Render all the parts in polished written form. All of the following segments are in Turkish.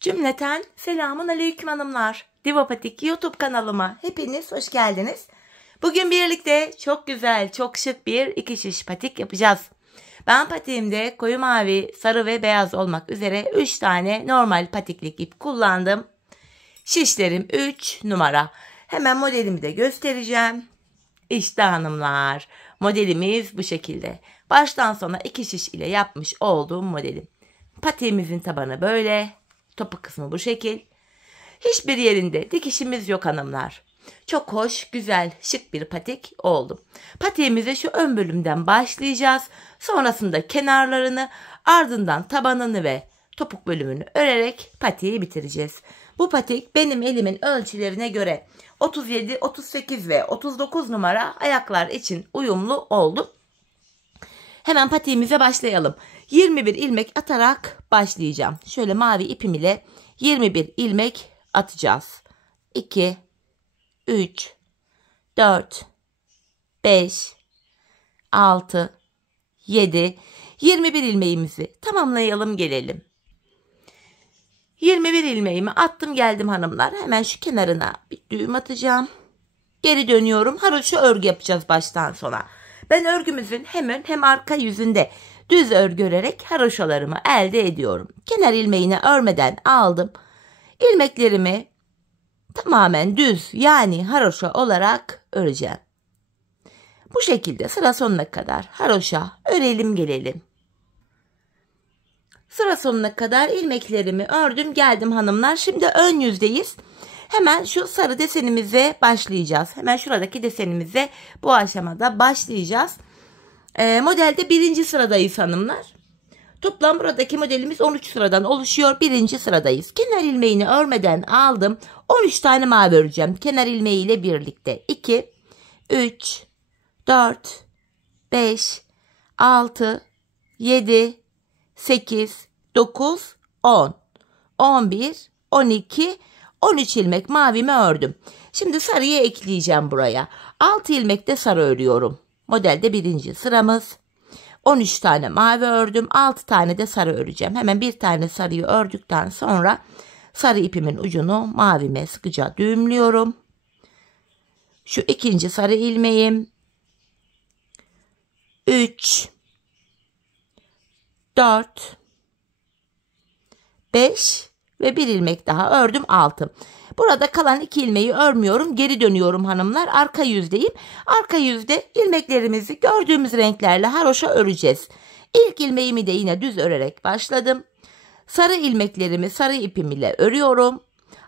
Cümleten selamun aleyküm hanımlar. Divapatik YouTube kanalıma hepiniz hoş geldiniz. Bugün birlikte çok güzel, çok şık bir iki şiş patik yapacağız. Ben patiğimde koyu mavi, sarı ve beyaz olmak üzere 3 tane normal patiklik ip kullandım. Şişlerim 3 numara. Hemen modelimi de göstereceğim. İşte hanımlar, modelimiz bu şekilde. Baştan sona 2 şiş ile yapmış olduğum modelim. Patiğimizin tabanı böyle. Topuk kısmı bu şekil. Hiçbir yerinde dikişimiz yok hanımlar. Çok hoş, güzel, şık bir patik oldu. Patiğimize şu ön bölümden başlayacağız. Sonrasında kenarlarını, ardından tabanını ve topuk bölümünü örerek patiği bitireceğiz. Bu patik benim elimin ölçülerine göre 37, 38 ve 39 numara ayaklar için uyumlu oldu. Hemen patiğimize başlayalım. 21 ilmek atarak başlayacağım. Şöyle mavi ipim ile 21 ilmek atacağız. 2, 3, 4, 5, 6, 7, 21 ilmeğimizi tamamlayalım gelelim. 21 ilmeğimi attım geldim hanımlar. Hemen şu kenarına bir düğüm atacağım. Geri dönüyorum. Haroşa örgü yapacağız baştan sona. Ben örgümüzün hem ön hem arka yüzünde düz örgü örerek haroşalarımı elde ediyorum. Kenar ilmeğini örmeden aldım. İlmeklerimi tamamen düz yani haroşa olarak öreceğim. Bu şekilde sıra sonuna kadar haroşa örelim gelelim. Sıra sonuna kadar ilmeklerimi ördüm geldim hanımlar. Şimdi ön yüzdeyiz. Hemen şu sarı desenimize başlayacağız. Hemen şuradaki desenimize bu aşamada başlayacağız. Modelde birinci sıradayız hanımlar. Toplam buradaki modelimiz 13 sıradan oluşuyor. Birinci sıradayız. Kenar ilmeğini örmeden aldım. 13 tane mavi öreceğim. Kenar ilmeği ile birlikte. 2, 3, 4, 5, 6, 7, 8, 9, 10, 11, 12, 13 ilmek mavimi ördüm. Şimdi sarıyı ekleyeceğim buraya. 6 ilmek de sarı örüyorum. Modelde birinci sıramız. 13 tane mavi ördüm. 6 tane de sarı öreceğim. Hemen bir tane sarıyı ördükten sonra sarı ipimin ucunu mavime sıkıca düğümlüyorum. Şu ikinci sarı ilmeğim. 3, 4, 5 ve bir ilmek daha ördüm 6. Burada kalan 2 ilmeği örmüyorum. Geri dönüyorum hanımlar. Arka yüzdeyim. Arka yüzde ilmeklerimizi gördüğümüz renklerle haroşa öreceğiz. İlk ilmeğimi de yine düz örerek başladım. Sarı ilmeklerimi sarı ipim ile örüyorum.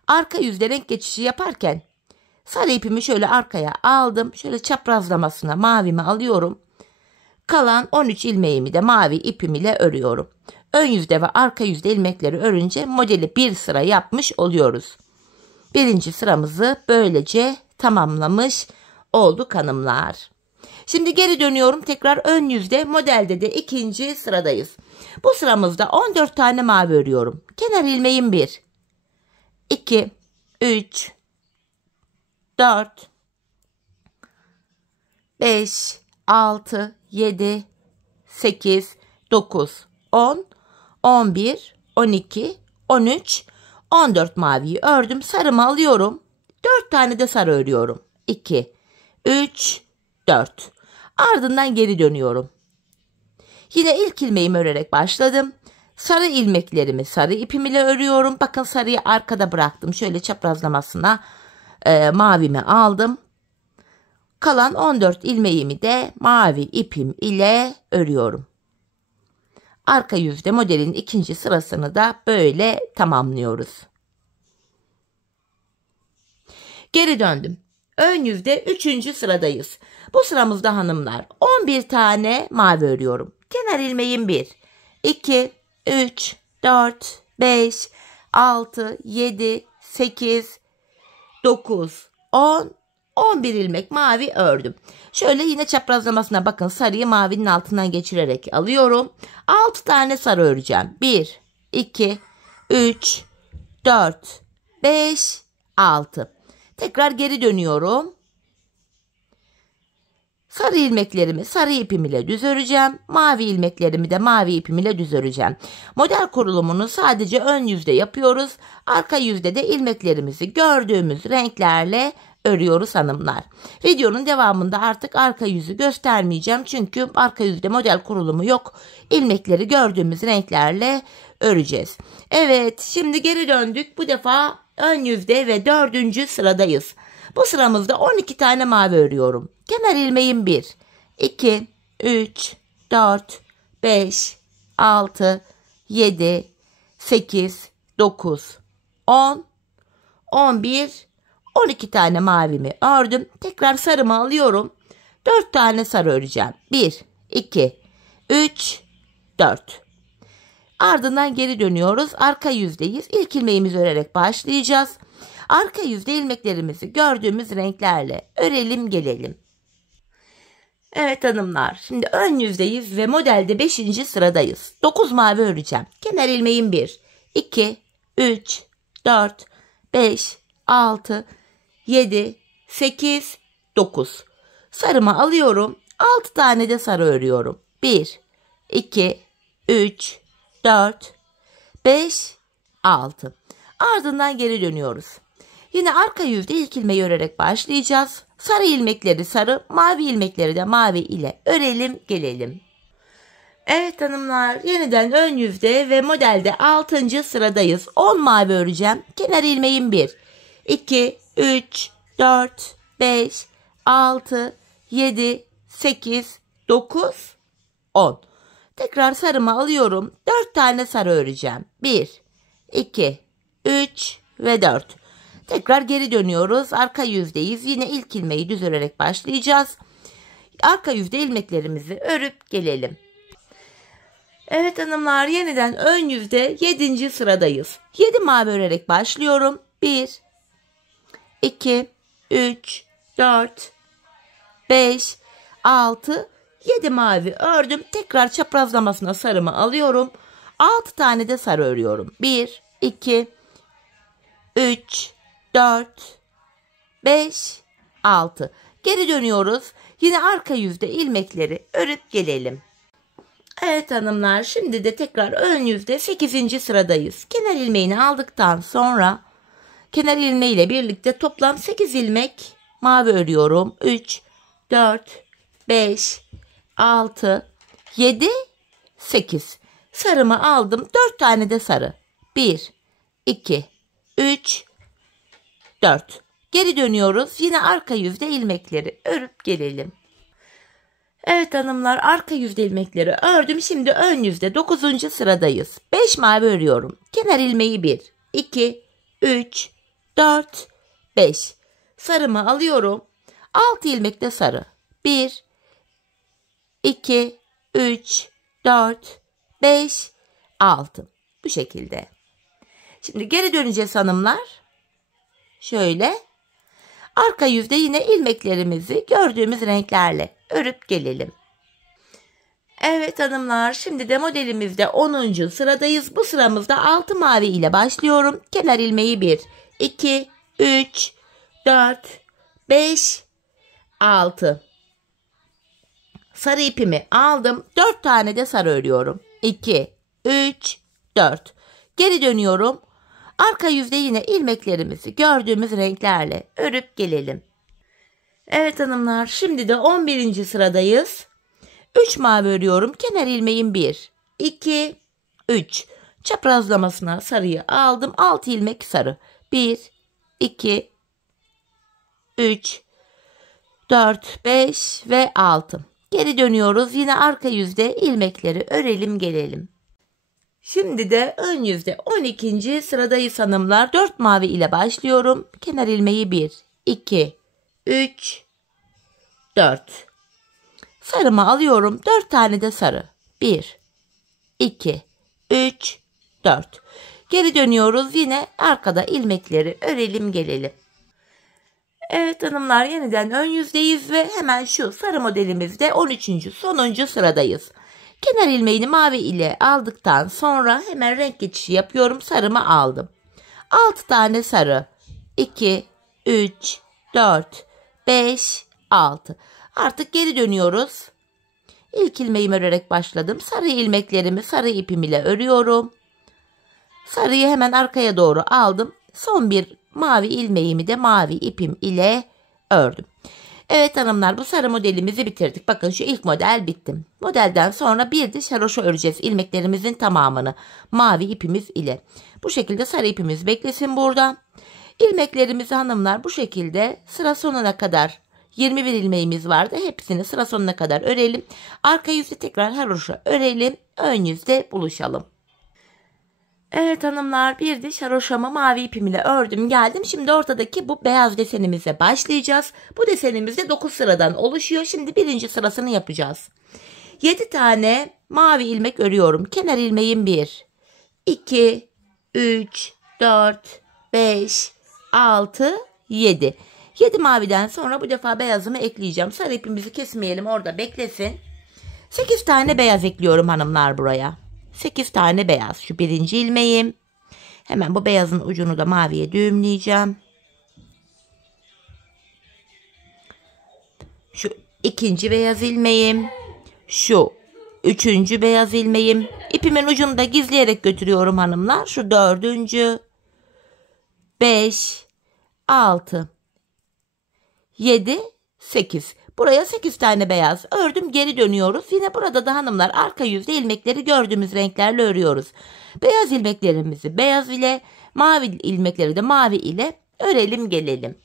Arka yüzde renk geçişi yaparken sarı ipimi şöyle arkaya aldım. Şöyle çaprazlamasına mavimi alıyorum. Kalan 13 ilmeğimi de mavi ipim ile örüyorum. Ön yüzde ve arka yüzde ilmekleri örünce modeli bir sıra yapmış oluyoruz. Birinci sıramızı böylece tamamlamış olduk hanımlar. Şimdi geri dönüyorum tekrar ön yüzde modelde de ikinci sıradayız. Bu sıramızda 14 tane mavi örüyorum. Kenar ilmeğim 1, 2, 3, 4, 5, 6, 7, 8, 9, 10, 11, 12, 13, 14 maviyi ördüm. Sarımı alıyorum. 4 tane de sarı örüyorum. 2, 3, 4. Ardından geri dönüyorum. Yine ilk ilmeğimi örerek başladım. Sarı ilmeklerimi sarı ipim ile örüyorum. Bakın sarıyı arkada bıraktım. Şöyle çaprazlamasına mavimi aldım. Kalan 14 ilmeğimi de mavi ipim ile örüyorum. Arka yüzde modelin ikinci sırasını da böyle tamamlıyoruz. Geri döndüm. Ön yüzde üçüncü sıradayız. Bu sıramızda hanımlar 11 tane mavi örüyorum. Kenar ilmeğim 1, 2, 3, 4, 5, 6, 7, 8, 9, 10, 11 ilmek mavi ördüm. Şöyle yine çaprazlamasına bakın sarıyı mavinin altından geçirerek alıyorum. 6 tane sarı öreceğim. 1, 2, 3, 4, 5, 6. Tekrar geri dönüyorum. Sarı ilmeklerimi sarı ipim ile düz öreceğim. Mavi ilmeklerimi de mavi ipim ile düz öreceğim. Model kurulumunu sadece ön yüzde yapıyoruz. Arka yüzde de ilmeklerimizi gördüğümüz renklerle örüyoruz hanımlar. Videonun devamında artık arka yüzü göstermeyeceğim. Çünkü arka yüzde model kurulumu yok. İlmekleri gördüğümüz renklerle öreceğiz. Evet, şimdi geri döndük. Bu defa ön yüzde ve 4. sıradayız. Bu sıramızda 12 tane mavi örüyorum. Kenar ilmeğim 1, 2, 3, 4, 5, 6, 7, 8, 9, 10, 11, 12 tane mavimi ördüm. Tekrar sarımı alıyorum. 4 tane sarı öreceğim. 1, 2, 3, 4. Ardından geri dönüyoruz. Arka yüzdeyiz. İlk ilmeğimizi örerek başlayacağız. Arka yüzde ilmeklerimizi gördüğümüz renklerle örelim gelelim. Evet hanımlar, şimdi ön yüzdeyiz ve modelde 5. sıradayız. 9 mavi öreceğim. Kenar ilmeğim 1, 2, 3, 4, 5, 6, 7, 8, 9. Sarımı alıyorum. 6 tane de sarı örüyorum. 1, 2, 3, 4, 5, 6. Ardından geri dönüyoruz. Yine arka yüzde ilk ilmeği örerek başlayacağız. Sarı ilmekleri sarı, mavi ilmekleri de mavi ile örelim gelelim. Evet hanımlar, yeniden ön yüzde ve modelde 6. sıradayız. 10 mavi öreceğim. Kenar ilmeğim 1, 2, 3, 4, 5, 6, 7, 8, 9, 10. Tekrar sarımı alıyorum. 4 tane sarı öreceğim. 1, 2, 3 ve 4. Tekrar geri dönüyoruz. Arka yüzdeyiz. Yine ilk ilmeği düz örerek başlayacağız. Arka yüzde ilmeklerimizi örüp gelelim. Evet hanımlar, yeniden ön yüzde 7. sıradayız. 7 mavi örerek başlıyorum. 1, 2, 3, 4, 5, 6, 7 mavi ördüm. Tekrar çaprazlamasına sarımı alıyorum. 6 tane de sarı örüyorum. 1, 2, 3, 4, 5, 6. Geri dönüyoruz. Yine arka yüzde ilmekleri örüp gelelim. Evet hanımlar, şimdi de tekrar ön yüzde 8. sıradayız. Kenar ilmeğini aldıktan sonra kenar ilmeği ile birlikte toplam 8 ilmek mavi örüyorum. 3, 4, 5, 6, 7, 8. Sarımı aldım. 4 tane de sarı. 1, 2, 3, 4. Geri dönüyoruz. Yine arka yüzde ilmekleri örüp gelelim. Evet hanımlar, arka yüzde ilmekleri ördüm. Şimdi ön yüzde 9. sıradayız. 5 mavi örüyorum. Kenar ilmeği 1, 2, 3, 4, 5. Sarımı alıyorum. 6 ilmek de sarı. 1, 2, 3, 4, 5, 6. Bu şekilde. Şimdi geri döneceğiz hanımlar. Şöyle. Arka yüzde yine ilmeklerimizi gördüğümüz renklerle örüp gelelim. Evet hanımlar, şimdi de modelimizde 10. sıradayız. Bu sıramızda 6 mavi ile başlıyorum. Kenar ilmeği 1, 2, 3, 4, 5, 6. Sarı ipimi aldım. 4 tane de sarı örüyorum. 2, 3, 4. Geri dönüyorum. Arka yüzde yine ilmeklerimizi gördüğümüz renklerle örüp gelelim. Evet hanımlar, şimdi de 11. sıradayız. 3 mavi örüyorum. Kenar ilmeğim 1, 2, 3. Çaprazlamasına sarıyı aldım. 6 ilmek sarı. 1, 2, 3, 4, 5 ve 6. Geri dönüyoruz. Yine arka yüzde ilmekleri örelim gelelim. Şimdi de ön yüzde 12. sıradayız hanımlar. 4 mavi ile başlıyorum. Kenar ilmeği 1, 2, 3, 4. Sarımı alıyorum. 4 tane de sarı. 1, 2, 3, 4. Geri dönüyoruz. Yine arkada ilmekleri örelim gelelim. Evet hanımlar, yeniden ön yüzdeyiz ve hemen şu sarı modelimizde 13. sonuncu sıradayız. Kenar ilmeğini mavi ile aldıktan sonra hemen renk geçişi yapıyorum. Sarımı aldım. 6 tane sarı. 2, 3, 4, 5, 6. Artık geri dönüyoruz. İlk ilmeğimi örerek başladım. Sarı ilmeklerimi sarı ipim ile örüyorum. Sarıyı hemen arkaya doğru aldım. Son bir mavi ilmeğimi de mavi ipim ile ördüm. Evet hanımlar, bu sarı modelimizi bitirdik. Bakın şu ilk model bitti. Modelden sonra bir diş haroşa öreceğiz ilmeklerimizin tamamını mavi ipimiz ile. Bu şekilde sarı ipimiz beklesin burada. İlmeklerimizi hanımlar bu şekilde sıra sonuna kadar 21 ilmeğimiz vardı. Hepsini sıra sonuna kadar örelim. Arka yüzde tekrar haroşa örelim. Ön yüzde buluşalım. Evet hanımlar, bir diş haroşamı mavi ipim ile ördüm geldim. Şimdi ortadaki bu beyaz desenimize başlayacağız. Bu desenimiz de 9 sıradan oluşuyor. Şimdi birinci sırasını yapacağız. 7 tane mavi ilmek örüyorum. Kenar ilmeğim 1, 2, 3, 4, 5, 6, 7. 7 maviden sonra bu defa beyazımı ekleyeceğim. Sarı ipimizi kesmeyelim, orada beklesin. 8 tane beyaz ekliyorum hanımlar buraya. 8 tane beyaz. Şu birinci ilmeğim. Hemen bu beyazın ucunu da maviye düğümleyeceğim. Şu ikinci beyaz ilmeğim. Şu üçüncü beyaz ilmeğim. İpimin ucunu da gizleyerek götürüyorum hanımlar. Şu dördüncü. 5, 6, 7, 8. Buraya 8 tane beyaz ördüm, geri dönüyoruz. Yine burada da hanımlar arka yüzde ilmekleri gördüğümüz renklerle örüyoruz. Beyaz ilmeklerimizi beyaz ile, mavi ilmekleri de mavi ile örelim gelelim.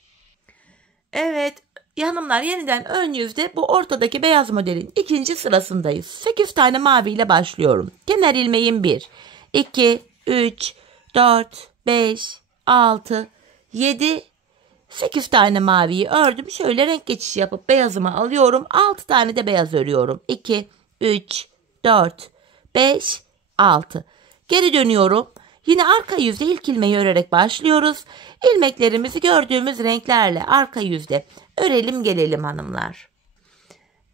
Evet hanımlar, yeniden ön yüzde bu ortadaki beyaz modelin ikinci sırasındayız. 8 tane mavi ile başlıyorum. Kenar ilmeğim 1, 2, 3, 4, 5, 6, 7, 8 tane maviyi ördüm. Şöyle renk geçişi yapıp beyazımı alıyorum. 6 tane de beyaz örüyorum. 2, 3, 4, 5, 6. Geri dönüyorum. Yine arka yüzde ilk ilmeği örerek başlıyoruz. İlmeklerimizi gördüğümüz renklerle arka yüzde örelim gelelim hanımlar.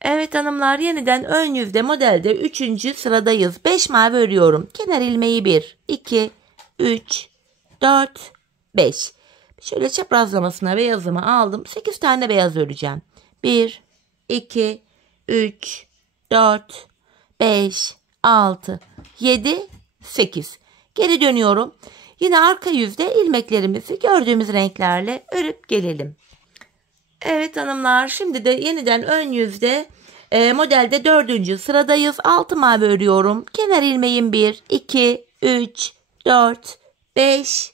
Evet hanımlar, yeniden ön yüzde modelde 3. sıradayız. 5 mavi örüyorum. Kenar ilmeği 1, 2, 3, 4, 5. Şöyle çaprazlamasına beyazımı aldım. 8 tane beyaz öreceğim. 1, 2, 3, 4, 5, 6, 7, 8. Geri dönüyorum. Yine arka yüzde ilmeklerimizi gördüğümüz renklerle örüp gelelim. Evet hanımlar, şimdi de yeniden ön yüzde modelde 4. sıradayız. 6 mavi örüyorum. Kenar ilmeğim 1, 2, 3, 4, 5,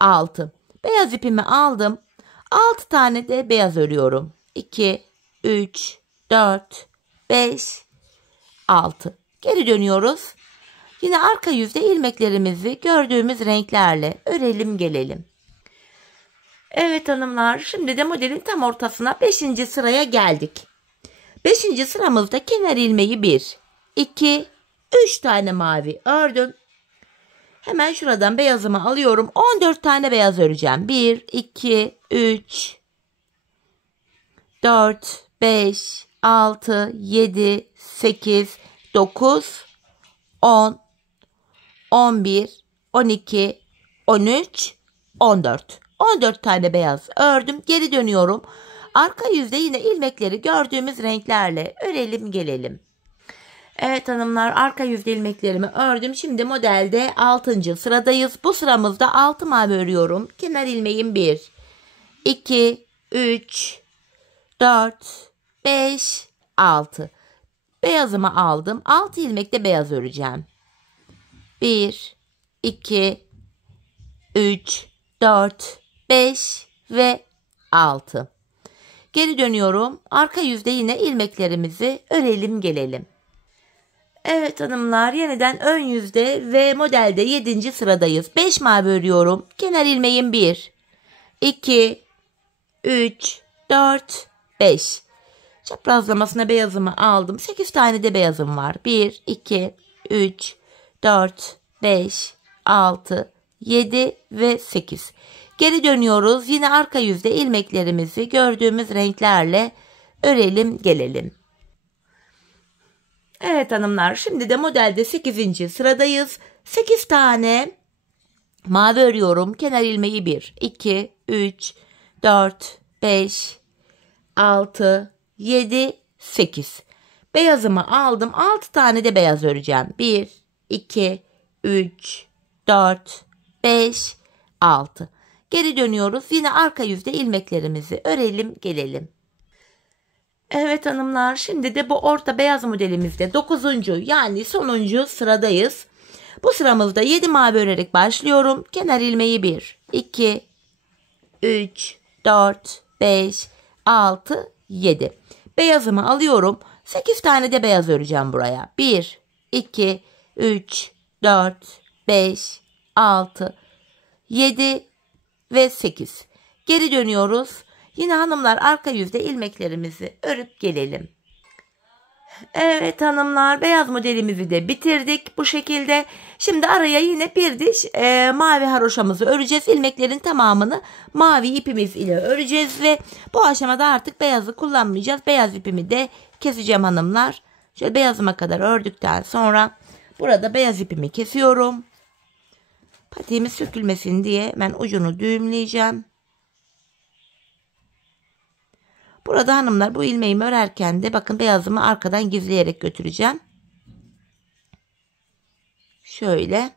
6. Beyaz ipimi aldım. 6 tane de beyaz örüyorum. 2, 3, 4, 5, 6. Geri dönüyoruz. Yine arka yüzde ilmeklerimizi gördüğümüz renklerle örelim gelelim. Evet hanımlar, şimdi de modelin tam ortasına 5. sıraya geldik. 5. sıramızda kenar ilmeği 1, 2, 3 tane mavi ördüm. Hemen şuradan beyazımı alıyorum. 14 tane beyaz öreceğim. 1, 2, 3, 4, 5, 6, 7, 8, 9, 10, 11, 12, 13, 14. 14 tane beyaz ördüm. Geri dönüyorum. Arka yüzde yine ilmekleri gördüğümüz renklerle örelim gelelim. Evet hanımlar, arka yüzde ilmeklerimi ördüm. Şimdi modelde 6. sıradayız. Bu sıramızda 6 mavi örüyorum. Kenar ilmeğim 1, 2, 3, 4, 5, 6. Beyazımı aldım. 6 ilmekte beyaz öreceğim. 1, 2, 3, 4, 5 ve 6. Geri dönüyorum. Arka yüzde yine ilmeklerimizi örelim gelelim. Evet hanımlar, yeniden ön yüzde ve modelde 7. sıradayız. 5 mavi örüyorum. Kenar ilmeğim 1, 2, 3, 4, 5. Çaprazlamasına beyazımı aldım. 8 tane de beyazım var. 1, 2, 3, 4, 5, 6, 7 ve 8. Geri dönüyoruz. Yine arka yüzde ilmeklerimizi gördüğümüz renklerle örelim gelelim. Evet hanımlar, şimdi de modelde 8. sıradayız. 8 tane mavi örüyorum. Kenar ilmeği 1, 2, 3, 4, 5, 6, 7, 8. Beyazımı aldım. 6 tane de beyaz öreceğim. 1, 2, 3, 4, 5, 6. Geri dönüyoruz. Yine arka yüzde ilmeklerimizi örelim gelelim. Evet hanımlar, şimdi de bu orta beyaz modelimizde 9. yani sonuncu sıradayız. Bu sıramızda 7 mavi örerek başlıyorum. Kenar ilmeği 1, 2, 3, 4, 5, 6, 7. Beyazımı alıyorum. 8 tane de beyaz öreceğim buraya. 1, 2, 3, 4, 5, 6, 7 ve 8. Geri dönüyoruz. Yine hanımlar arka yüzde ilmeklerimizi örüp gelelim. Evet hanımlar, beyaz modelimizi de bitirdik bu şekilde. Şimdi araya yine bir diş mavi haroşamızı öreceğiz. İlmeklerin tamamını mavi ipimiz ile öreceğiz ve bu aşamada artık beyazı kullanmayacağız. Beyaz ipimi de keseceğim hanımlar. Şöyle beyazıma kadar ördükten sonra burada beyaz ipimi kesiyorum. Patiğimiz sökülmesin diye ben ucunu düğümleyeceğim. Burada hanımlar bu ilmeğimi örerken de bakın beyazımı arkadan gizleyerek götüreceğim. Şöyle.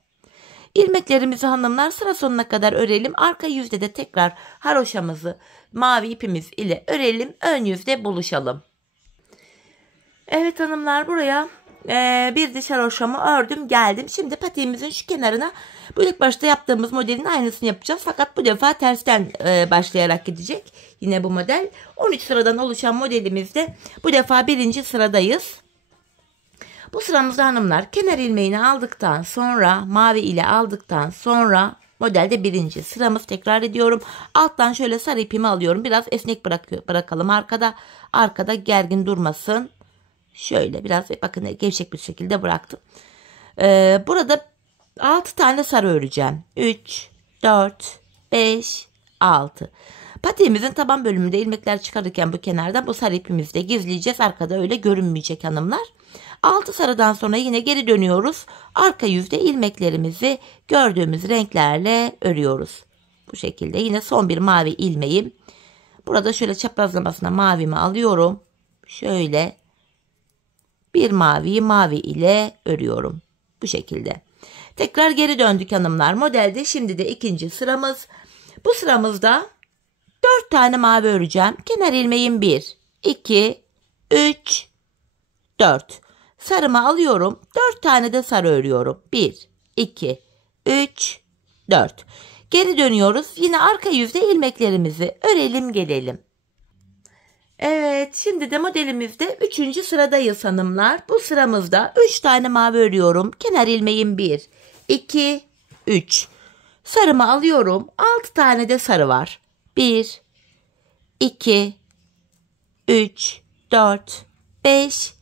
İlmeklerimizi hanımlar sıra sonuna kadar örelim. Arka yüzde de tekrar haroşamızı mavi ipimiz ile örelim. Ön yüzde buluşalım. Evet hanımlar, buraya bir diş haroşamı ördüm geldim. Şimdi patiğimizin şu kenarına bu ilk başta yaptığımız modelin aynısını yapacağız. Fakat bu defa tersten başlayarak gidecek. Yine bu model 13 sıradan oluşan modelimizde bu defa birinci sıradayız. Bu sıramızda hanımlar kenar ilmeğini aldıktan sonra mavi ile aldıktan sonra modelde birinci sıramız, tekrar ediyorum. Alttan şöyle sarı ipimi alıyorum. Biraz esnek bırakalım arkada gergin durmasın. Şöyle biraz bakın gevşek bir şekilde bıraktım. Burada 6 tane sarı öreceğim. 3, 4, 5, 6. Patiğimizin taban bölümünde ilmekler çıkarırken bu kenardan bu sarı ipimizi de gizleyeceğiz. Arkada öyle görünmeyecek hanımlar. 6 sarıdan sonra yine geri dönüyoruz. Arka yüzde ilmeklerimizi gördüğümüz renklerle örüyoruz. Bu şekilde yine son bir mavi ilmeğim. Burada şöyle çaprazlamasına mavimi alıyorum. Şöyle bir maviyi mavi ile örüyorum. Bu şekilde. Tekrar geri döndük hanımlar. Modelde şimdi de ikinci sıramız. Bu sıramızda 4 tane mavi öreceğim. Kenar ilmeğim 1, 2, 3, 4. Sarımı alıyorum. 4 tane de sarı örüyorum. 1, 2, 3, 4. Geri dönüyoruz. Yine arka yüzde ilmeklerimizi örelim gelelim. Evet, şimdi de modelimizde 3. sıradayız hanımlar. Bu sıramızda 3 tane mavi örüyorum. Kenar ilmeğim 1, 2, 3. Sarımı alıyorum. 6 tane de sarı var. 1, 2, 3, 4, 5,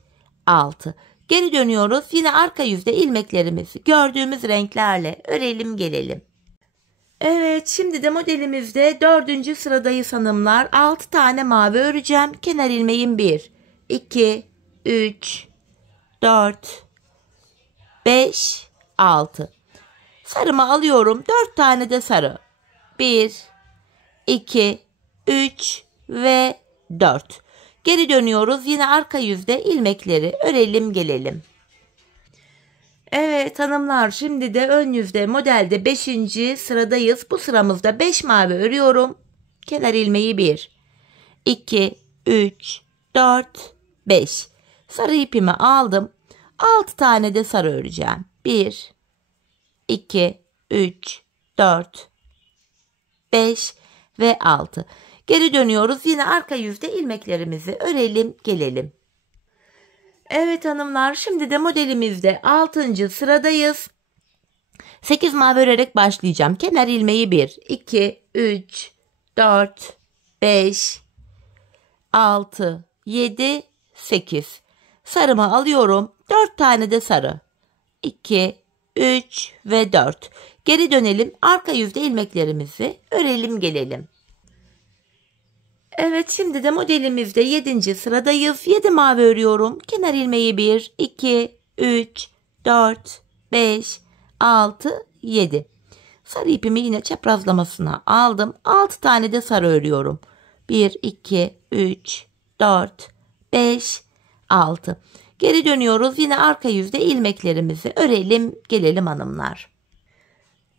6. Geri dönüyoruz. Yine arka yüzde ilmeklerimizi gördüğümüz renklerle örelim gelelim. Evet, şimdi de modelimizde 4. sıradayız hanımlar. 6 tane mavi öreceğim. Kenar ilmeğim 1, 2, 3, 4, 5, 6. Sarımı alıyorum. 4 tane de sarı. 1, 2, 3 ve 4. Geri dönüyoruz. Yine arka yüzde ilmekleri örelim gelelim. Evet hanımlar, şimdi de ön yüzde modelde 5. sıradayız. Bu sıramızda 5 mavi örüyorum. Kenar ilmeği 1, 2, 3, 4, 5. Sarı ipimi aldım. 6 tane de sarı öreceğim. 1, 2, 3, 4, 5 ve 6. Geri dönüyoruz. Yine arka yüzde ilmeklerimizi örelim gelelim. Evet hanımlar, şimdi de modelimizde 6. sıradayız. 8 mavi örerek başlayacağım. Kenar ilmeği 1, 2, 3, 4, 5, 6, 7, 8. Sarımı alıyorum. 4 tane de sarı. 2, 3 ve 4. Geri dönelim. Arka yüzde ilmeklerimizi örelim gelelim. Evet, şimdi de modelimizde 7. sıradayız. 7 mavi örüyorum. Kenar ilmeği 1, 2, 3, 4, 5, 6, 7. Sarı ipimi yine çaprazlamasına aldım. 6 tane de sarı örüyorum. 1, 2, 3, 4, 5, 6. Geri dönüyoruz. Yine arka yüzde ilmeklerimizi örelim gelelim hanımlar.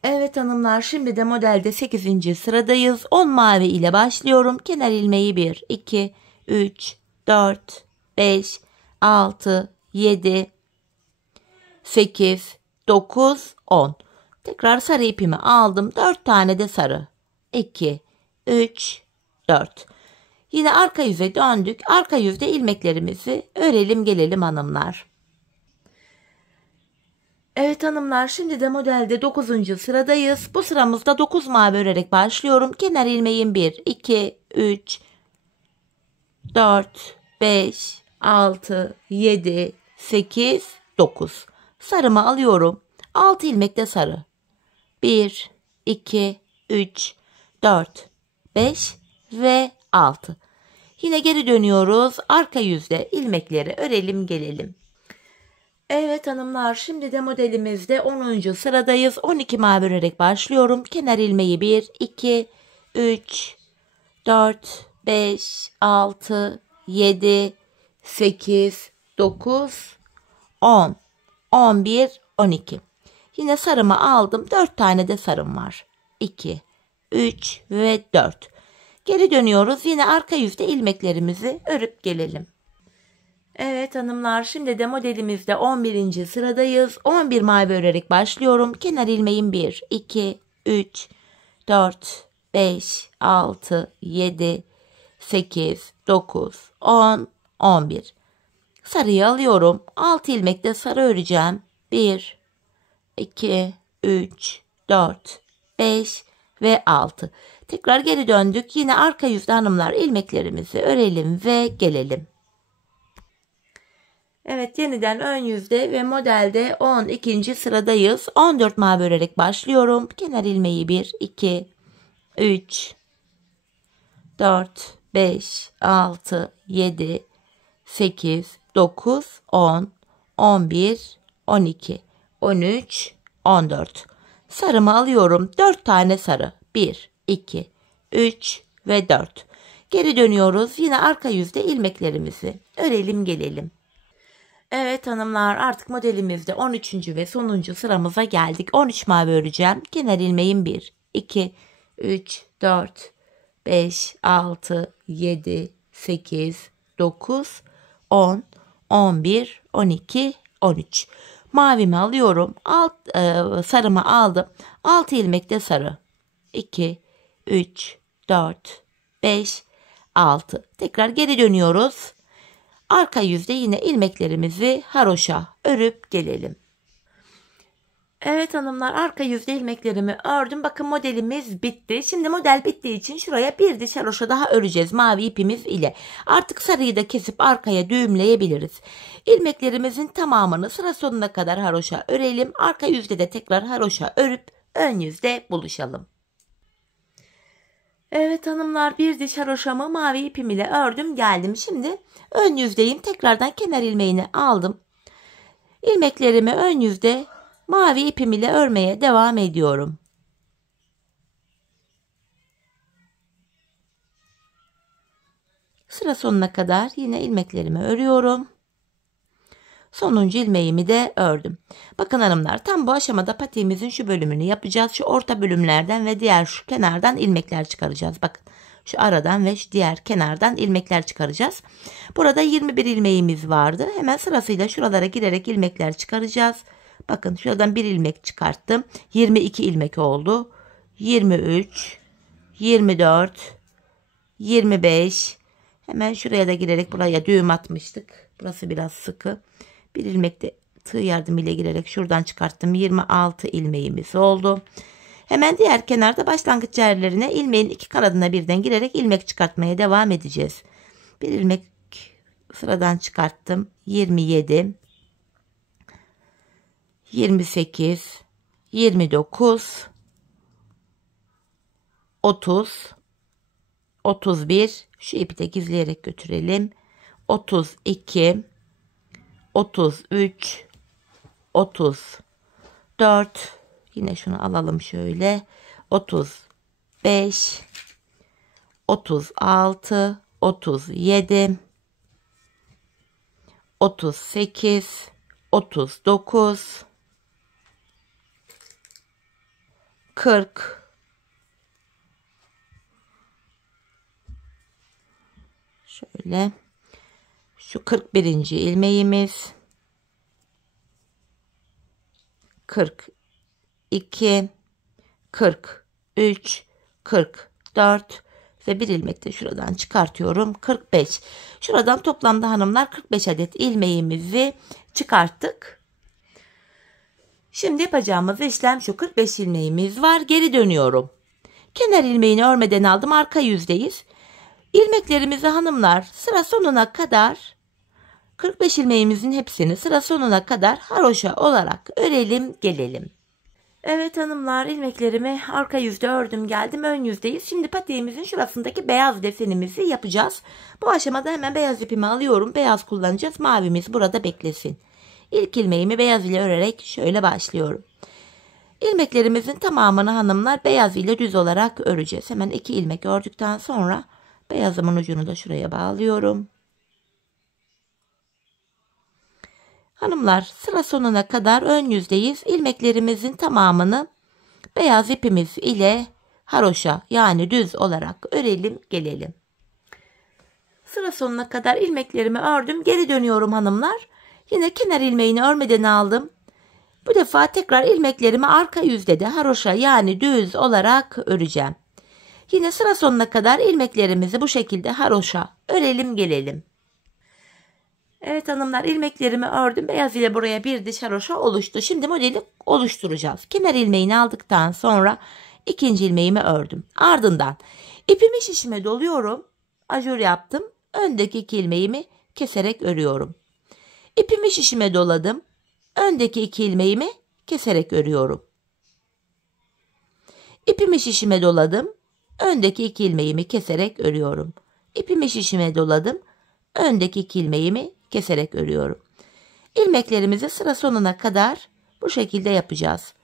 Evet hanımlar, şimdi de modelde 8. sıradayız. 10 mavi ile başlıyorum. Kenar ilmeği 1, 2, 3, 4, 5, 6, 7, 8, 9, 10. Tekrar sarı ipimi aldım. 4 tane de sarı. 2, 3, 4. Yine arka yüze döndük. Arka yüzde ilmeklerimizi örelim gelelim hanımlar. Evet hanımlar, şimdi de modelde 9. sıradayız. Bu sıramızda 9 mavi örerek başlıyorum. Kenar ilmeğim 1, 2, 3, 4, 5, 6, 7, 8, 9. Sarımı alıyorum. 6 ilmek de sarı. 1, 2, 3, 4, 5 ve 6. Yine geri dönüyoruz. Arka yüzde ilmekleri örelim gelelim. Evet hanımlar, şimdi de modelimizde 10. sıradayız. 12 mavi örerek başlıyorum. Kenar ilmeği 1, 2, 3, 4, 5, 6, 7, 8, 9, 10, 11, 12. Yine sarımı aldım. 4 tane de sarım var. 2, 3 ve 4. Geri dönüyoruz. Yine arka yüzde ilmeklerimizi örüp gelelim. Evet hanımlar, şimdi de modelimizde 11. sıradayız. 11 mavi örerek başlıyorum. Kenar ilmeğim 1, 2, 3, 4, 5, 6, 7, 8, 9, 10, 11. Sarıyı alıyorum. 6 ilmek de sarı öreceğim. 1, 2, 3, 4, 5 ve 6. Tekrar geri döndük. Yine arka yüzde hanımlar ilmeklerimizi örelim ve gelelim. Evet, yeniden ön yüzde ve modelde 12. sıradayız. 14 mavi örerek başlıyorum. Kenar ilmeği 1, 2, 3, 4, 5, 6, 7, 8, 9, 10, 11, 12, 13, 14. Sarımı alıyorum. 4 tane sarı. 1, 2, 3 ve 4. Geri dönüyoruz. Yine arka yüzde ilmeklerimizi örelim gelelim. Evet hanımlar, artık modelimizde 13. ve sonuncu sıramıza geldik. 13 mavi öreceğim. Kenar ilmeğim 1, 2, 3, 4, 5, 6, 7, 8, 9, 10, 11, 12, 13. Mavimi alıyorum. Sarımı aldım. 6 ilmek de sarı. 2, 3, 4, 5, 6. Tekrar geri dönüyoruz. Arka yüzde yine ilmeklerimizi haroşa örüp gelelim. Evet hanımlar, arka yüzde ilmeklerimi ördüm. Bakın modelimiz bitti. Şimdi model bittiği için şuraya bir diş haroşa daha öreceğiz mavi ipimiz ile. Artık sarıyı da kesip arkaya düğümleyebiliriz. İlmeklerimizin tamamını sıra sonuna kadar haroşa örelim. Arka yüzde de tekrar haroşa örüp ön yüzde buluşalım. Evet hanımlar, bir diş haroşamı mavi ipim ile ördüm geldim. Şimdi ön yüzdeyim. Tekrardan kenar ilmeğini aldım. İlmeklerimi ön yüzde mavi ipim ile örmeye devam ediyorum. Sıra sonuna kadar yine ilmeklerimi örüyorum. Sonuncu ilmeğimi de ördüm. Bakın hanımlar, tam bu aşamada patiğimizin şu bölümünü yapacağız. Şu orta bölümlerden ve diğer şu kenardan ilmekler çıkaracağız. Bakın şu aradan ve şu diğer kenardan ilmekler çıkaracağız. Burada 21 ilmeğimiz vardı. Hemen sırasıyla şuralara girerek ilmekler çıkaracağız. Bakın şuradan bir ilmek çıkarttım. 22 ilmek oldu. 23, 24, 25. Hemen şuraya da girerek buraya düğüm atmıştık. Burası biraz sıkı. Bir ilmek de tığ yardımıyla girerek şuradan çıkarttım. 26 ilmeğimiz oldu. Hemen diğer kenarda başlangıç yerlerine ilmeğin iki kanadına birden girerek ilmek çıkartmaya devam edeceğiz. Bir ilmek sıradan çıkarttım. 27, 28, 29, 30, 31. Şu ipi de gizleyerek götürelim. 32, 33, 34. Yine şunu alalım şöyle. 35, 36, 37, 38, 39, 40, şöyle şu 41. ilmeğimiz, 42, 43, 44 ve bir ilmek de şuradan çıkartıyorum. 45. Şuradan toplamda hanımlar 45 adet ilmeğimizi çıkarttık. Şimdi yapacağımız işlem şu: 45 ilmeğimiz var. Geri dönüyorum. Kenar ilmeğini örmeden aldım. Arka yüzdeyiz. İlmeklerimizi hanımlar sıra sonuna kadar 45 ilmeğimizin hepsini sıra sonuna kadar haroşa olarak örelim gelelim. Evet hanımlar, ilmeklerimi arka yüzde ördüm geldim, ön yüzdeyiz. Şimdi patiğimizin şurasındaki beyaz desenimizi yapacağız. Bu aşamada hemen beyaz ipimi alıyorum. Beyaz kullanacağız. Mavimiz burada beklesin. İlk ilmeğimi beyaz ile örerek şöyle başlıyorum. İlmeklerimizin tamamını hanımlar beyaz ile düz olarak öreceğiz. Hemen 2 ilmek ördükten sonra beyazımın ucunu da şuraya bağlıyorum. Hanımlar sıra sonuna kadar ön yüzdeyiz. İlmeklerimizin tamamını beyaz ipimiz ile haroşa yani düz olarak örelim gelelim. Sıra sonuna kadar ilmeklerimi ördüm. Geri dönüyorum hanımlar. Yine kenar ilmeğini örmeden aldım. Bu defa tekrar ilmeklerimi arka yüzde de haroşa yani düz olarak öreceğim. Yine sıra sonuna kadar ilmeklerimizi bu şekilde haroşa örelim gelelim. Evet hanımlar, ilmeklerimi ördüm. Beyaz ile buraya bir diş haroşa oluştu. Şimdi modeli oluşturacağız. Kenar ilmeğini aldıktan sonra ikinci ilmeğimi ördüm. Ardından ipimi şişime doluyorum. Ajur yaptım. Öndeki 2 ilmeğimi keserek örüyorum. İpimi şişime doladım. Öndeki 2 ilmeğimi keserek örüyorum. İpimi şişime doladım. Öndeki 2 ilmeğimi keserek örüyorum. İpimi şişime doladım. Öndeki 2 ilmeğimi keserek örüyorum. İlmeklerimizi sıra sonuna kadar bu şekilde yapacağız.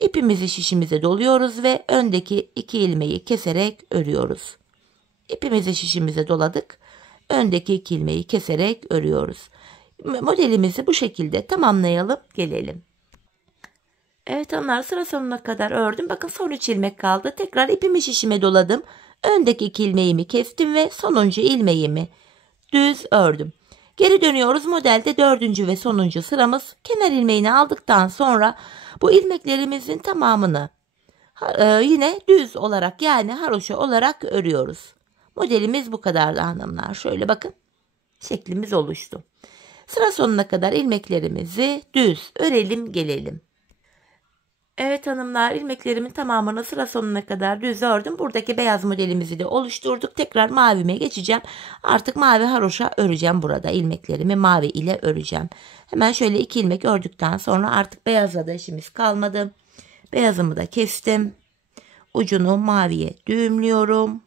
İpimizi şişimize doluyoruz ve öndeki 2 ilmeği keserek örüyoruz. İpimizi şişimize doladık. Öndeki 2 ilmeği keserek örüyoruz. Modelimizi bu şekilde tamamlayalım gelelim. Evet hanımlar, sıra sonuna kadar ördüm. Bakın son 3 ilmek kaldı. Tekrar ipimi şişime doladım. Öndeki 2 ilmeğimi kestim ve sonuncu ilmeğimi düz ördüm. Geri dönüyoruz. Modelde 4. ve sonuncu sıramız. Kenar ilmeğini aldıktan sonra bu ilmeklerimizin tamamını yine düz olarak yani haroşa olarak örüyoruz. Modelimiz bu kadardı hanımlar. Şöyle bakın, şeklimiz oluştu. Sıra sonuna kadar ilmeklerimizi düz örelim gelelim. Evet hanımlar, ilmeklerimin tamamını sıra sonuna kadar düz ördüm. Buradaki beyaz modelimizi de oluşturduk. Tekrar mavime geçeceğim. Artık mavi haroşa öreceğim burada. İlmeklerimi mavi ile öreceğim. Hemen şöyle 2 ilmek ördükten sonra artık beyazla da işimiz kalmadı. Beyazımı da kestim. Ucunu maviye düğümlüyorum.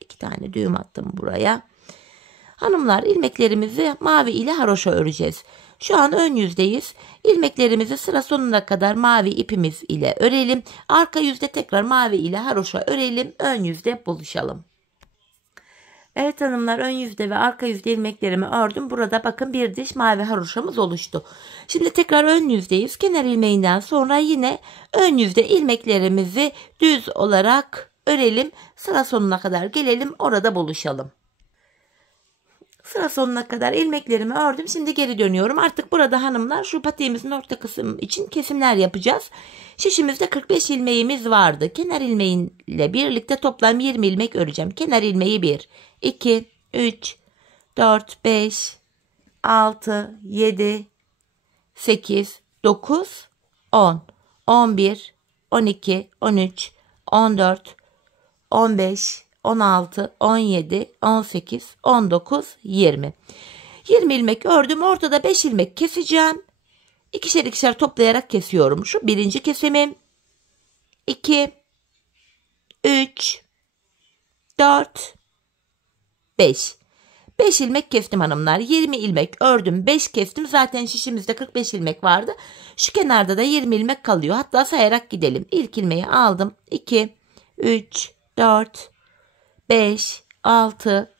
2 tane düğüm attım buraya. Hanımlar, ilmeklerimizi mavi ile haroşa öreceğiz. Şu an ön yüzdeyiz. İlmeklerimizi sıra sonuna kadar mavi ipimiz ile örelim. Arka yüzde tekrar mavi ile haroşa örelim. Ön yüzde buluşalım. Evet hanımlar, ön yüzde ve arka yüzde ilmeklerimi ördüm. Burada bakın bir diş mavi haroşamız oluştu. Şimdi tekrar ön yüzdeyiz. Kenar ilmeğinden sonra yine ön yüzde ilmeklerimizi düz olarak örelim. Sıra sonuna kadar gelelim. Orada buluşalım. Sıra sonuna kadar ilmeklerimi ördüm. Şimdi geri dönüyorum. Artık burada hanımlar şu patiğimizin orta kısmı için kesimler yapacağız. Şişimizde 45 ilmeğimiz vardı. Kenar ilmeğiyle birlikte toplam 20 ilmek öreceğim. Kenar ilmeği 1, 2, 3, 4, 5, 6, 7, 8, 9, 10, 11, 12, 13, 14, 15, 16, 17, 18, 19, 20. 20 ilmek ördüm. Ortada 5 ilmek keseceğim. İkişer ikişer toplayarak kesiyorum. Şu birinci kesimim. 2, 3, 4, 5. 5 ilmek kestim hanımlar. 20 ilmek ördüm. 5 kestim. Zaten şişimizde 45 ilmek vardı. Şu kenarda da 20 ilmek kalıyor. Hatta sayarak gidelim. İlk ilmeği aldım. 2, 3, 4, 5, 6,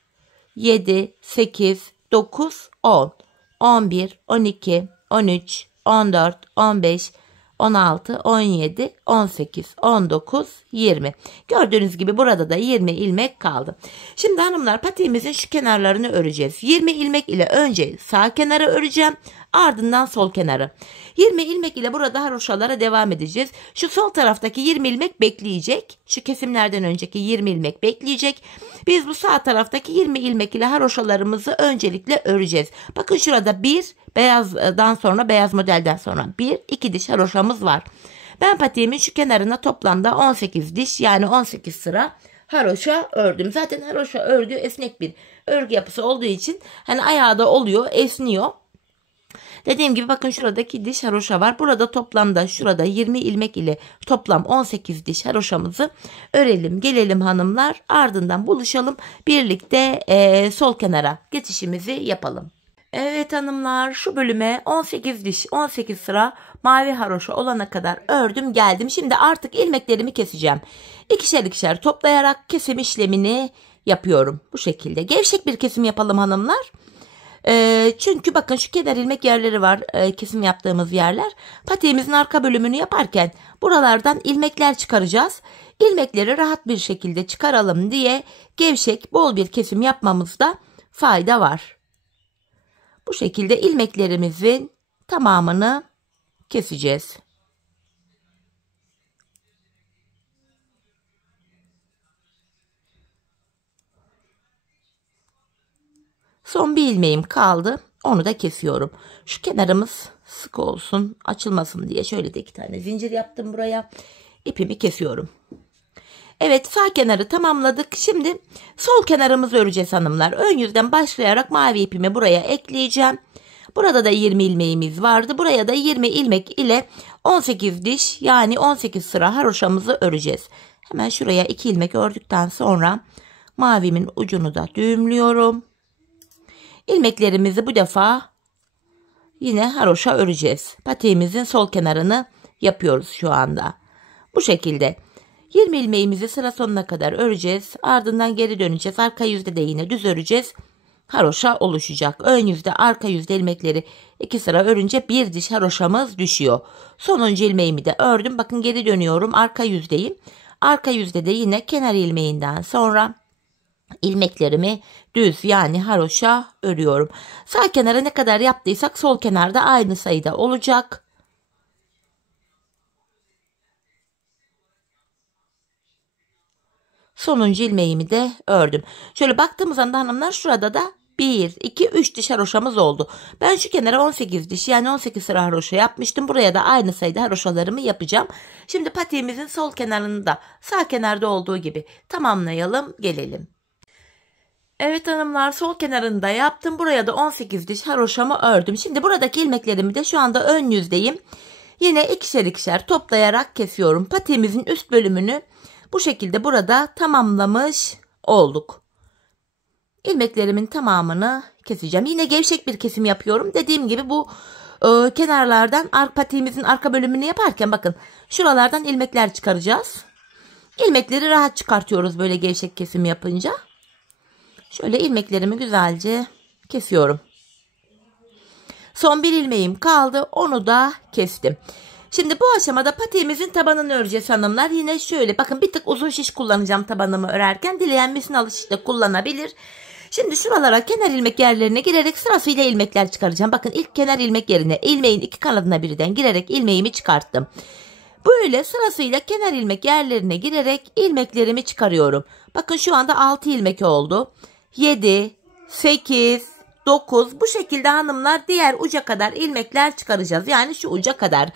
7, 8, 9, 10. 11, 12, 13, 14, 15, 16, 17, 18, 19, 20. Gördüğünüz gibi burada da 20 ilmek kaldı. Şimdi hanımlar patiğimizin şu kenarlarını öreceğiz. 20 ilmek ile önce sağ kenarı öreceğim. Ardından sol kenarı. 20 ilmek ile burada haroşalara devam edeceğiz. Şu sol taraftaki 20 ilmek bekleyecek. Şu kesimlerden önceki 20 ilmek bekleyecek. Biz bu sağ taraftaki 20 ilmek ile haroşalarımızı öncelikle öreceğiz. Bakın şurada bir beyazdan sonra, beyaz modelden sonra 2 diş haroşamız var. Ben patiğimin şu kenarına toplamda 18 diş, yani 18 sıra haroşa ördüm. Zaten haroşa örgü esnek bir örgü yapısı olduğu için hani ayağı da oluyor, esniyor. Dediğim gibi bakın şuradaki diş haroşa var. Burada toplamda şurada 20 ilmek ile toplam 18 diş haroşamızı örelim. Gelelim hanımlar, ardından buluşalım. Birlikte sol kenara geçişimizi yapalım. Evet hanımlar, şu bölüme 18 diş 18 sıra mavi haroşa olana kadar ördüm geldim. Şimdi artık ilmeklerimi keseceğim. İkişer ikişer toplayarak kesim işlemini yapıyorum. Bu şekilde gevşek bir kesim yapalım hanımlar. Çünkü bakın şu kenar ilmek yerleri var, kesim yaptığımız yerler. Patiğimizin arka bölümünü yaparken buralardan ilmekler çıkaracağız. İlmekleri rahat bir şekilde çıkaralım diye gevşek bol bir kesim yapmamızda fayda var. Bu şekilde ilmeklerimizin tamamını keseceğiz. Son bir ilmeğim kaldı. Onu da kesiyorum. Şu kenarımız sık olsun, açılmasın diye şöyle de 2 tane zincir yaptım buraya. İpimi kesiyorum. Evet, sağ kenarı tamamladık. Şimdi sol kenarımızı öreceğiz hanımlar. Ön yüzden başlayarak mavi ipimi buraya ekleyeceğim. Burada da 20 ilmeğimiz vardı. Buraya da 20 ilmek ile 18 diş, yani 18 sıra haroşamızı öreceğiz. Hemen şuraya 2 ilmek ördükten sonra mavimin ucunu da düğümlüyorum. İlmeklerimizi bu defa yine haroşa öreceğiz. Patiğimizin sol kenarını yapıyoruz şu anda. Bu şekilde 20 ilmeğimizi sıra sonuna kadar öreceğiz. Ardından geri döneceğiz. Arka yüzde de yine düz öreceğiz. Haroşa oluşacak. Ön yüzde, arka yüzde ilmekleri 2 sıra örünce bir diş haroşamız düşüyor. Sonuncu ilmeğimi de ördüm. Bakın geri dönüyorum. Arka yüzdeyim. Arka yüzde de yine kenar ilmeğinden sonra ilmeklerimi düz, yani haroşa örüyorum. Sağ kenara ne kadar yaptıysak sol kenarda aynı sayıda olacak. Sonuncu ilmeğimi de ördüm. Şöyle baktığımız anda hanımlar şurada da 1, 2, 3 diş haroşamız oldu. Ben şu kenara 18 diş, yani 18 sıra haroşa yapmıştım. Buraya da aynı sayıda haroşalarımı yapacağım. Şimdi patiğimizin sol kenarını da sağ kenarda olduğu gibi tamamlayalım, gelelim. Evet hanımlar, sol kenarını da yaptım. Buraya da 18 diş haroşamı ördüm. Şimdi buradaki ilmeklerimi de şu anda ön yüzdeyim. Yine ikişer ikişer toplayarak kesiyorum. Patiğimizin üst bölümünü bu şekilde burada tamamlamış olduk. İlmeklerimin tamamını keseceğim. Yine gevşek bir kesim yapıyorum. Dediğim gibi bu kenarlardan patiğimizin arka bölümünü yaparken bakın şuralardan ilmekler çıkaracağız. İlmekleri rahat çıkartıyoruz böyle gevşek kesim yapınca. Şöyle ilmeklerimi güzelce kesiyorum. Son bir ilmeğim kaldı. Onu da kestim. Şimdi bu aşamada patiğimizin tabanını öreceğiz hanımlar. Yine şöyle bakın, bir tık uzun şiş kullanacağım tabanımı örerken. Dileyen misinalı şiş de kullanabilir. Şimdi şuralara kenar ilmek yerlerine girerek sırasıyla ilmekler çıkaracağım. Bakın ilk kenar ilmek yerine ilmeğin 2 kanadına birden girerek ilmeğimi çıkarttım. Böyle sırasıyla kenar ilmek yerlerine girerek ilmeklerimi çıkarıyorum. Bakın şu anda 6 ilmek oldu. 7, 8, 9, bu şekilde hanımlar diğer uca kadar ilmekler çıkaracağız. Yani şu uca kadar.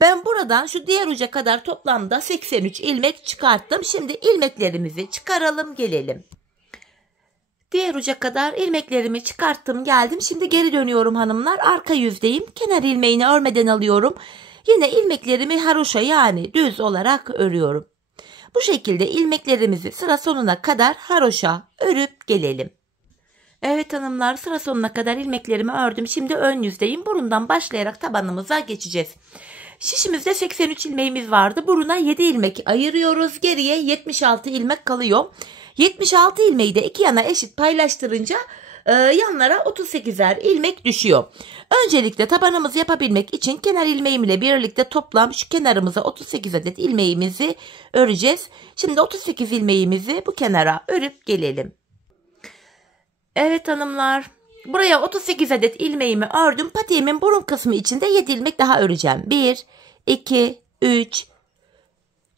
Ben buradan şu diğer uca kadar toplamda 83 ilmek çıkarttım. Şimdi ilmeklerimizi çıkaralım, gelelim. Diğer uca kadar ilmeklerimi çıkarttım, geldim. Şimdi geri dönüyorum hanımlar. Arka yüzdeyim. Kenar ilmeğini örmeden alıyorum. Yine ilmeklerimi haroşa, yani düz olarak örüyorum. Bu şekilde ilmeklerimizi sıra sonuna kadar haroşa örüp gelelim. Evet hanımlar, sıra sonuna kadar ilmeklerimi ördüm. Şimdi ön yüzdeyim. Burundan başlayarak tabanımıza geçeceğiz. Şişimizde 83 ilmeğimiz vardı. Buruna 7 ilmek ayırıyoruz. Geriye 76 ilmek kalıyor. 76 ilmeği de iki yana eşit paylaştırınca yanlara 38'er ilmek düşüyor. Öncelikle tabanımızı yapabilmek için kenar ilmeğim ile birlikte toplam şu kenarımıza 38 adet ilmeğimizi öreceğiz. Şimdi 38 ilmeğimizi bu kenara örüp gelelim. Evet hanımlar, buraya 38 adet ilmeğimi ördüm. Patiğimin burun kısmı için de 7 ilmek daha öreceğim. 1, 2, 3,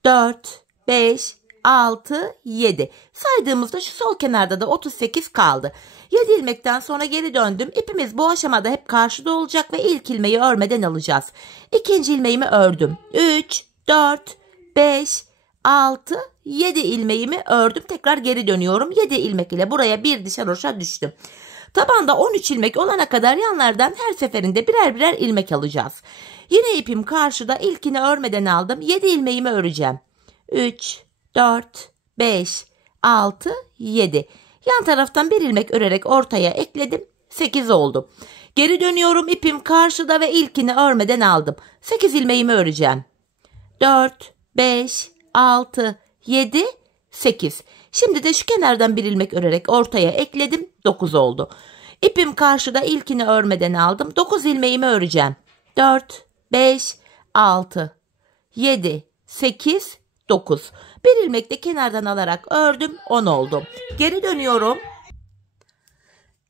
4, 5, 6, 7. Saydığımızda şu sol kenarda da 38 kaldı. 7 ilmekten sonra geri döndüm. İpimiz bu aşamada hep karşıda olacak ve ilk ilmeği örmeden alacağız. İkinci ilmeğimi ördüm. 3, 4, 5, 6, 7 ilmeğimi ördüm. Tekrar geri dönüyorum. 7 ilmek ile buraya bir diş haroşa düştüm. Tabanda 13 ilmek olana kadar yanlardan her seferinde birer birer ilmek alacağız. Yine ipim karşıda, ilkini örmeden aldım. 7 ilmeğimi öreceğim. 3, 4, 5, 6, 7. Yan taraftan bir ilmek örerek ortaya ekledim. 8 oldu. Geri dönüyorum. İpim karşıda ve ilkini örmeden aldım. 8 ilmeğimi öreceğim. 4, 5, 6, 7, 8. Şimdi de şu kenardan bir ilmek örerek ortaya ekledim. 9 oldu. İpim karşıda, ilkini örmeden aldım. 9 ilmeğimi öreceğim. 4, 5, 6, 7, 8, 9. Bir ilmek de kenardan alarak ördüm. 10 oldu. Geri dönüyorum.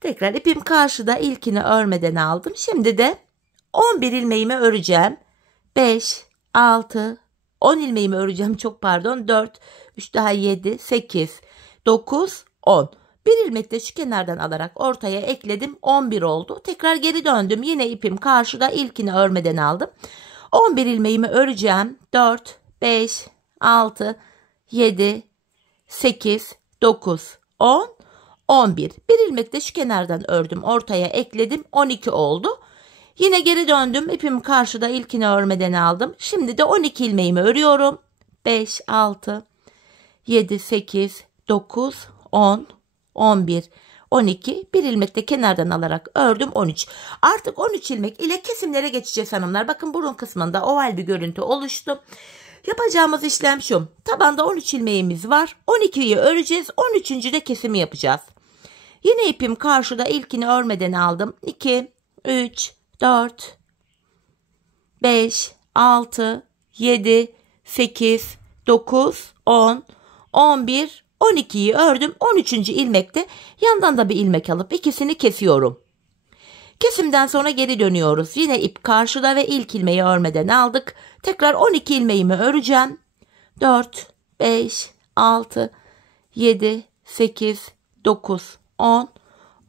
Tekrar ipim karşıda, ilkini örmeden aldım. Şimdi de 11 ilmeğimi öreceğim. 5, 6, 10 ilmeğimi öreceğim. Çok pardon. 4, 3 daha 7, 8, 9, 10. Bir ilmek de şu kenardan alarak ortaya ekledim. 11 oldu. Tekrar geri döndüm. Yine ipim karşıda, ilkini örmeden aldım. 11 ilmeğimi öreceğim. 4, 5, 6, 7, 8, 9, 10, 11. Bir ilmek de şu kenardan ördüm. Ortaya ekledim. 12 oldu. Yine geri döndüm. İpim karşıda, ilkini örmeden aldım. Şimdi de 12 ilmeğimi örüyorum. 5, 6, 7, 8, 9, 10, 11, 12. Bir ilmek de kenardan alarak ördüm. 13. Artık 13 ilmek ile kesimlere geçeceğiz hanımlar. Bakın burun kısmında oval bir görüntü oluştu. Yapacağımız işlem şu. Tabanda 13 ilmeğimiz var. 12'yi öreceğiz. 13. de kesimi yapacağız. Yine ipim karşıda, ilkini örmeden aldım. 2, 3, 4, 5, 6, 7, 8, 9, 10, 11, 12'yi ördüm. 13. ilmekte yandan da bir ilmek alıp ikisini kesiyorum. Kesimden sonra geri dönüyoruz. Yine ip karşıda ve ilk ilmeği örmeden aldık. Tekrar 12 ilmeğimi öreceğim. 4, 5, 6, 7, 8, 9, 10,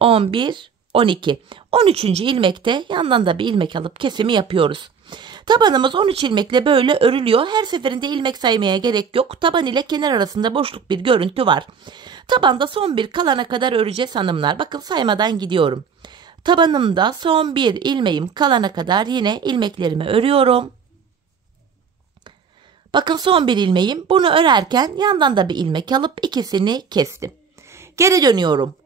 11, 12. 13. ilmekte yandan da bir ilmek alıp kesimi yapıyoruz. Tabanımız 13 ilmekle böyle örülüyor. Her seferinde ilmek saymaya gerek yok. Taban ile kenar arasında boşluk bir görüntü var. Tabanda son bir kalana kadar öreceğiz hanımlar. Bakın saymadan gidiyorum. Tabanımda son bir ilmeğim kalana kadar yine ilmeklerimi örüyorum. Bakın son bir ilmeğim. Bunu örerken yandan da bir ilmek alıp ikisini kestim. Geri dönüyorum.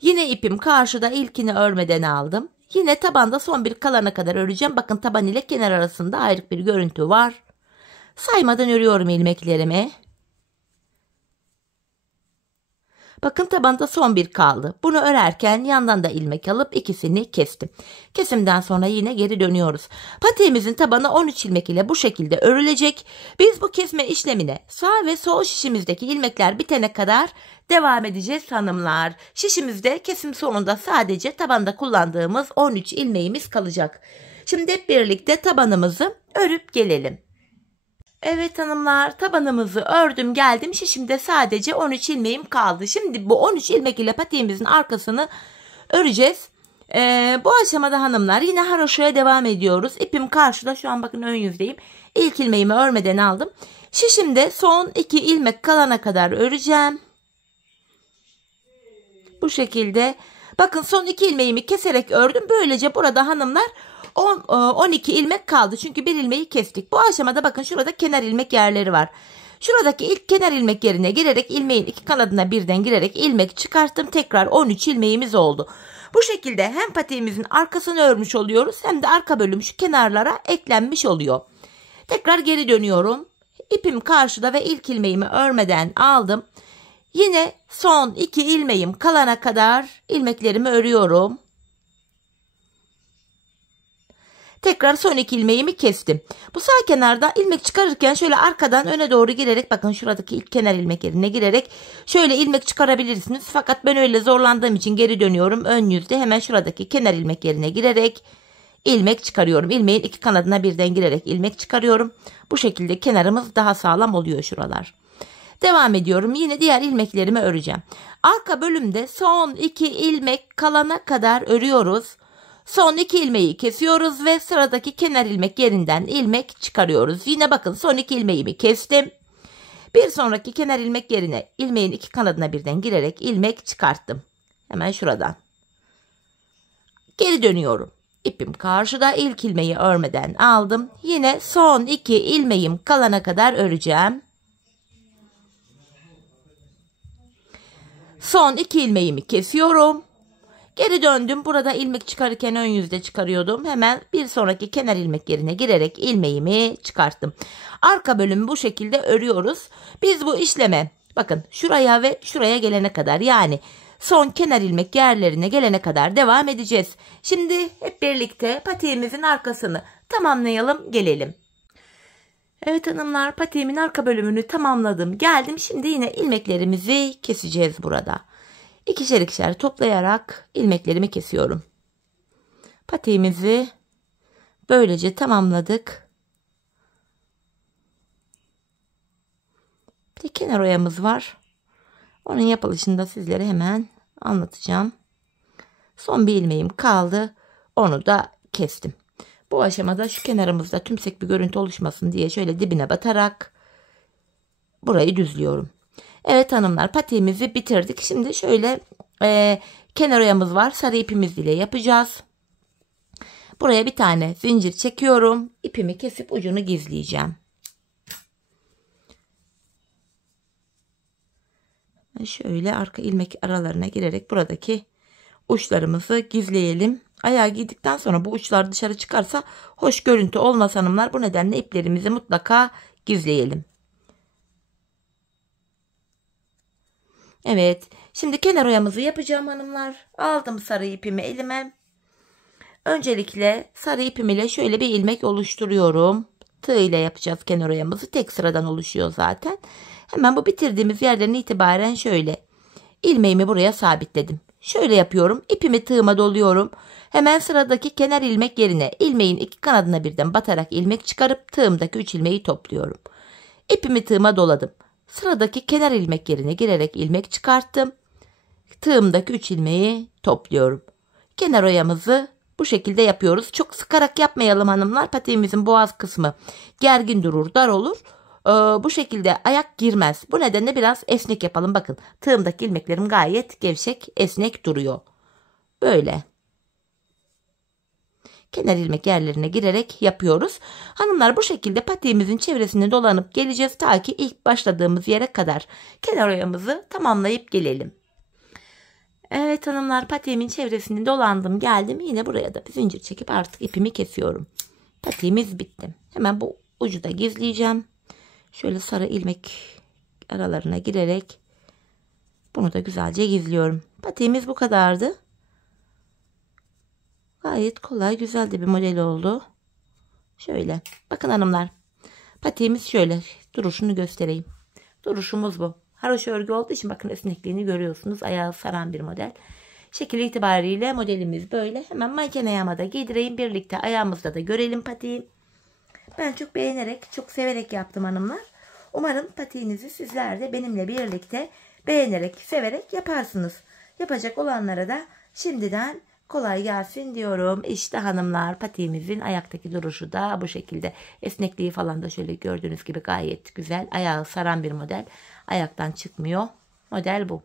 Yine ipim karşıda, ilkini örmeden aldım. Yine tabanda son bir kalana kadar öreceğim. Bakın taban ile kenar arasında ayrık bir görüntü var. Saymadan örüyorum ilmeklerimi. Bakın tabanda son bir kaldı. Bunu örerken yandan da ilmek alıp ikisini kestim. Kesimden sonra yine geri dönüyoruz. Patiğimizin tabanı 13 ilmek ile bu şekilde örülecek. Biz bu kesme işlemine sağ ve sol şişimizdeki ilmekler bitene kadar devam edeceğiz hanımlar. Şişimizde kesim sonunda sadece tabanda kullandığımız 13 ilmeğimiz kalacak. Şimdi hep birlikte tabanımızı örüp gelelim. Evet hanımlar, tabanımızı ördüm geldim. Şişimde sadece 13 ilmeğim kaldı. Şimdi bu 13 ilmek ile patiğimizin arkasını öreceğiz. Bu aşamada hanımlar yine haroşaya devam ediyoruz. İpim karşıda, şu an bakın ön yüzdeyim. İlk ilmeğimi örmeden aldım. Şişimde son 2 ilmek kalana kadar öreceğim. Bu şekilde. Bakın son 2 ilmeğimi keserek ördüm. Böylece burada hanımlar 12 ilmek kaldı. Çünkü bir ilmeği kestik. Bu aşamada bakın şurada kenar ilmek yerleri var. Şuradaki ilk kenar ilmek yerine girerek ilmeğin iki kanadına birden girerek ilmek çıkarttım. Tekrar 13 ilmeğimiz oldu. Bu şekilde hem patiğimizin arkasını örmüş oluyoruz hem de arka bölüm şu kenarlara eklenmiş oluyor. Tekrar geri dönüyorum. İpim karşıda ve ilk ilmeğimi örmeden aldım. Yine son 2 ilmeğim kalana kadar ilmeklerimi örüyorum. Tekrar son 2 ilmeğimi kestim. Bu sağ kenarda ilmek çıkarırken şöyle arkadan öne doğru girerek, bakın şuradaki ilk kenar ilmek yerine girerek şöyle ilmek çıkarabilirsiniz. Fakat ben öyle zorlandığım için geri dönüyorum. Ön yüzde hemen şuradaki kenar ilmek yerine girerek ilmek çıkarıyorum. İlmeğin 2 kanadına birden girerek ilmek çıkarıyorum. Bu şekilde kenarımız daha sağlam oluyor şuralar. Devam ediyorum. Yine diğer ilmeklerimi öreceğim. Arka bölümde son 2 ilmek kalana kadar örüyoruz. Son 2 ilmeği kesiyoruz ve sıradaki kenar ilmek yerinden ilmek çıkarıyoruz. Yine bakın son 2 ilmeğimi kestim. Bir sonraki kenar ilmek yerine ilmeğin 2 kanadına birden girerek ilmek çıkarttım. Hemen şuradan. Geri dönüyorum. İpim karşıda, ilk ilmeği örmeden aldım. Yine son 2 ilmeğim kalana kadar öreceğim. Son 2 ilmeğimi kesiyorum. Geri döndüm. Burada ilmek çıkarırken ön yüzde çıkarıyordum. Hemen bir sonraki kenar ilmek yerine girerek ilmeğimi çıkarttım. Arka bölümü bu şekilde örüyoruz. Biz bu işleme bakın şuraya ve şuraya gelene kadar, yani son kenar ilmek yerlerine gelene kadar devam edeceğiz. Şimdi hep birlikte patiğimizin arkasını tamamlayalım, gelelim. Evet hanımlar, patiğimin arka bölümünü tamamladım. Geldim, şimdi yine ilmeklerimizi keseceğiz burada. İkişer ikişer toplayarak ilmeklerimi kesiyorum. Patiğimizi böylece tamamladık. Bir de kenar oyamız var. Onun yapılışını da sizlere hemen anlatacağım. Son bir ilmeğim kaldı. Onu da kestim. Bu aşamada şu kenarımızda tümsek bir görüntü oluşmasın diye şöyle dibine batarak burayı düzlüyorum. Evet hanımlar, patiğimizi bitirdik. Şimdi şöyle kenar oyamız var. Sarı ipimiz ile yapacağız. Buraya bir tane zincir çekiyorum. İpimi kesip ucunu gizleyeceğim. Şöyle arka ilmek aralarına girerek buradaki uçlarımızı gizleyelim. Ayağı giydikten sonra bu uçlar dışarı çıkarsa hoş görüntü olmaz hanımlar. Bu nedenle iplerimizi mutlaka gizleyelim. Evet, şimdi kenar oyamızı yapacağım hanımlar. Aldım sarı ipimi elime. Öncelikle sarı ipim ile şöyle bir ilmek oluşturuyorum. Tığ ile yapacağız kenar oyamızı. Tek sıradan oluşuyor zaten. Hemen bu bitirdiğimiz yerden itibaren şöyle ilmeğimi buraya sabitledim. Şöyle yapıyorum. İpimi tığıma doluyorum. Hemen sıradaki kenar ilmek yerine ilmeğin 2 kanadına birden batarak ilmek çıkarıp tığımdaki 3 ilmeği topluyorum. İpimi tığıma doladım. Sıradaki kenar ilmek yerine girerek ilmek çıkarttım. Tığımdaki 3 ilmeği topluyorum. Kenar oyamızı bu şekilde yapıyoruz. Çok sıkarak yapmayalım hanımlar. Patiğimizin boğaz kısmı gergin durur, dar olur. Bu şekilde ayak girmez. Bu nedenle biraz esnek yapalım. Bakın tığımdaki ilmeklerim gayet gevşek, esnek duruyor. Böyle. Kenar ilmek yerlerine girerek yapıyoruz. Hanımlar bu şekilde patiğimizin çevresini dolanıp geleceğiz. Ta ki ilk başladığımız yere kadar kenar oyamızı tamamlayıp gelelim. Evet hanımlar, patiğimin çevresini dolandım geldim. Yine buraya da bir zincir çekip artık ipimi kesiyorum. Patiğimiz bitti. Hemen bu ucu da gizleyeceğim. Şöyle sarı ilmek aralarına girerek bunu da güzelce gizliyorum. Patiğimiz bu kadardı. Gayet kolay, güzel de bir model oldu. Şöyle bakın hanımlar, patiğimiz şöyle duruşunu göstereyim. Duruşumuz bu. Haroşa örgü olduğu için bakın esnekliğini görüyorsunuz. Ayağı saran bir model. Şekil itibariyle modelimiz böyle. Hemen manken ayağıma da giydireyim. Birlikte ayağımızda da görelim patiği. Ben çok beğenerek, çok severek yaptım hanımlar. Umarım patiğinizi sizler de benimle birlikte beğenerek, severek yaparsınız. Yapacak olanlara da şimdiden kolay gelsin diyorum. İşte hanımlar, patiğimizin ayaktaki duruşu da bu şekilde. Esnekliği falan da şöyle gördüğünüz gibi gayet güzel. Ayağı saran bir model. Ayaktan çıkmıyor. Model bu.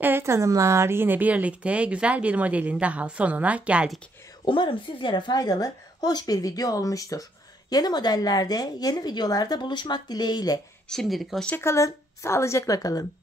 Evet hanımlar, yine birlikte güzel bir modelin daha sonuna geldik. Umarım sizlere faydalı, hoş bir video olmuştur. Yeni modellerde, yeni videolarda buluşmak dileğiyle. Şimdilik hoşça kalın, sağlıcakla kalın.